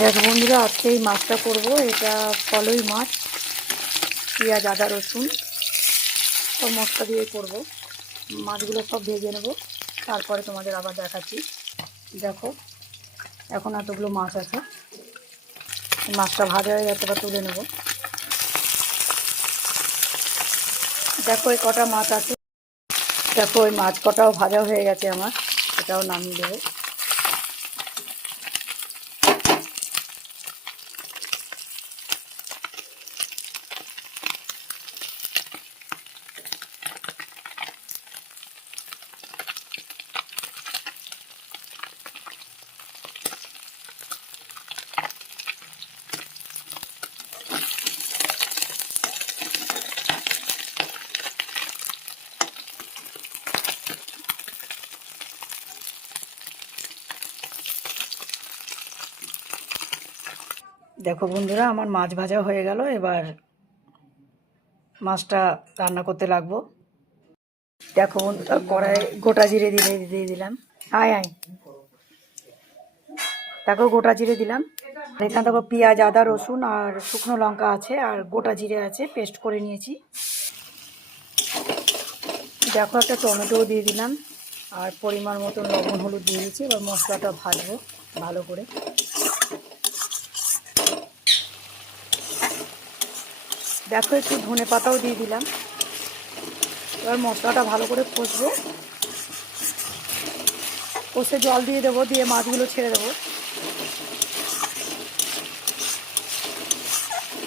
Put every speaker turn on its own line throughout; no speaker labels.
দেখো বন্ধুরা, আজকে এই মাছটা করব। এটা পলই মাছ, পেঁয়াজ, আদা, রসুন সব মশলা দিয়ে করব। মাছগুলো সব ভেজে নেব। তারপরে তোমাদের আবার দেখাচ্ছি। দেখো, এখন এতগুলো মাছ আছে। মাছটা ভাজা হয়ে যাচ্ছে বা তুলে নেব। দেখো, এই কটা মাছ আছে। দেখো ওই মাছ কটাও ভাজা হয়ে গেছে আমার। এটাও নামিয়ে দেবো। দেখো বন্ধুরা, আমার মাছ ভাজা হয়ে গেল, এবার মাছটা রান্না করতে লাগবো। দেখো বন্ধুরা কড়াই গোটা জিরে দিলে দিয়ে দিলাম। আয় আয়। দেখো, গোটা জিরে দিলাম। এখানে দেখো পেঁয়াজ, আদা, রসুন আর শুকনো লঙ্কা আছে, আর গোটা জিরে আছে, পেস্ট করে নিয়েছি। দেখো, একটা টমেটোও দিয়ে দিলাম, আর পরিমাণ মতো লবণ, হলুদ দিয়ে দিয়েছি, এবার মশলাটা ভাজবো ভালো করে। দেখো একটু ধনে পাতাও দিয়ে দিলাম। এবার মশলাটা ভালো করে কষবো। কষে জল দিয়ে দেবো, দিয়ে মাছগুলো ছেড়ে দেবো।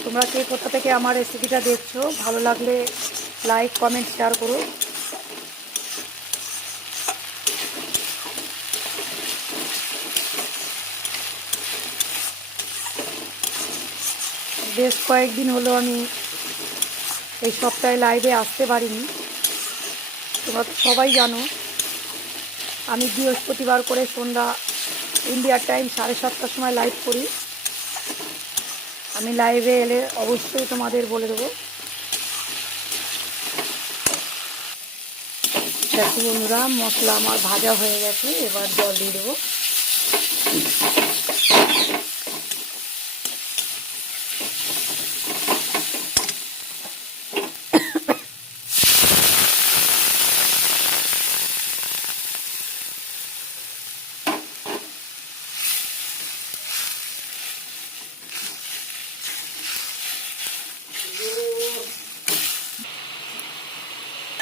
তোমরা কে কোথা থেকে আমার রেসিপিটা দেখছ, ভালো লাগলে লাইক কমেন্ট শেয়ার করো। বেশ কয়েকদিন হলো আমি এই সপ্তাহে লাইভে আসতে পারিনি। তোমরা সবাই জানো, আমি বৃহস্পতিবার করে সন্ধ্যা ইন্ডিয়ার টাইম সাড়ে সাতটার সময় লাইভ করি। আমি লাইভে এলে অবশ্যই তোমাদের বলে দেবো। দেখো বন্ধুরা, মশলা আমার ভাজা হয়ে গেছে, এবার জল দিয়ে দেবো।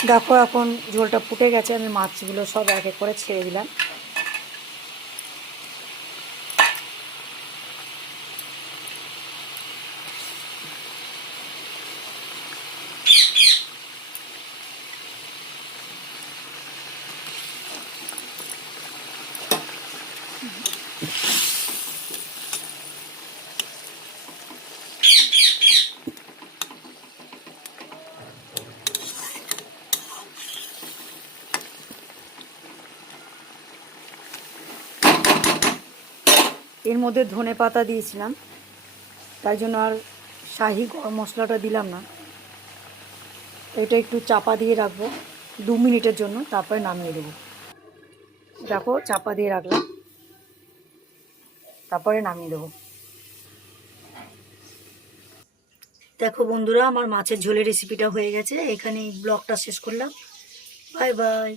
দেখো এখন ঝোলটা ফুটে গেছে আমি মাছগুলো সব এক এক করে ছেড়ে দিলাম। এর মধ্যে ধনে পাতা দিয়েছিলাম। তাই জন্য আর শাহি গরম মশলাটা দিলাম না। এটা একটু চাপা দিয়ে রাখব। দু মিনিটের জন্য তারপরে নামিয়ে দেবো। দেখো, চাপা দিয়ে রাখলাম। তারপরে নামিয়ে দেবো। দেখো বন্ধুরা, আমার মাছের ঝোলের রেসিপিটা হয়ে গেছে। এখানেই ব্লগটা শেষ করলাম। Bye bye.